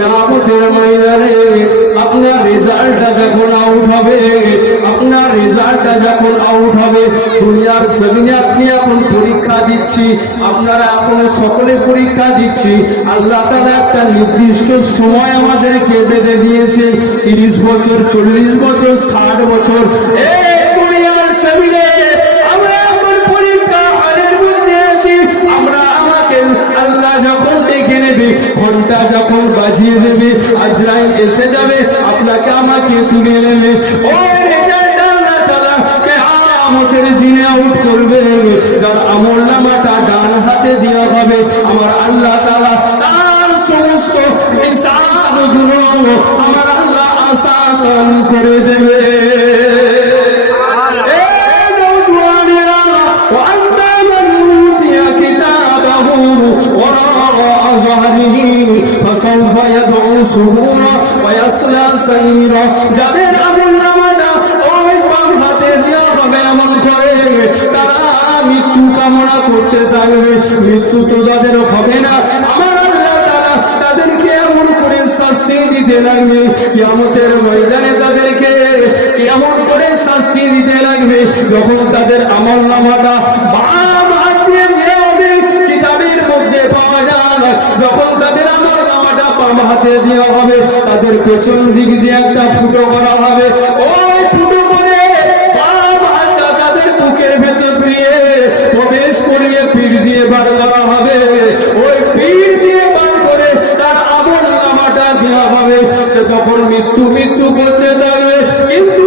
কেয়ামতের ময়দানে আপনার রেজাল্টটা যখন আউট হবে, আপনার রেজাল্টটা যখন আউট হবে, দুনিয়ার আপনি এখন পরীক্ষা দিচ্ছি, আপনারা এখন সকলে পরীক্ষা দিচ্ছি, আল্লাহ তালা একটা নির্দিষ্ট সময় আমাদেরকে বেঁধে দিয়েছে, তিরিশ বছর, চল্লিশ বছর, ষাট বছর। এই ঘণ্টা যখন বাজিয়ে দেবে, আজরাইল এসে যাবে, আপনাকে আমাকে তুলে নেবে। নামাটা ডান হাতে দেওয়া হবে, আমার আল্লাহ তাআলা তার সমস্ত আমার আল্লাহ আসান করে দেবে। فسوف يدعو ثبورا ويصلى سعيرا যাদের আমল নামাটা ওই বাম হাতে দেওয়া হবে এমন করে তারা মৃত্যু কামনা করতে থাকবে মৃত্যু তো তাদের হবে না আমার আল্লাহ তাআলা তাদেরকে এমন করে শাস্তি দিতে লাগবে কিয়ামতের ময়দানে তাদেরকে কেমন করে শাস্তি দিতে লাগবে যখন তাদের আমল নামাটা বাম হাত দিয়ে দেওয়া হবে কিতাবের মধ্যে পাওয়া যায় যখন হাতে দেওয়া হবে, তাদের পেছন দিক দিয়ে একটা ফুটো করা হবে। ওই ফুটো করে তাদের বুকের ভেতর দিয়ে প্রবেশ করিয়ে পিঠ দিয়ে বার করা হবে। ওই পিঠ দিয়ে বার করে তার আবর নামাটা দেওয়া হবে। সে তখন মৃত্যু মৃত্যু করতে যাবে কিন্তু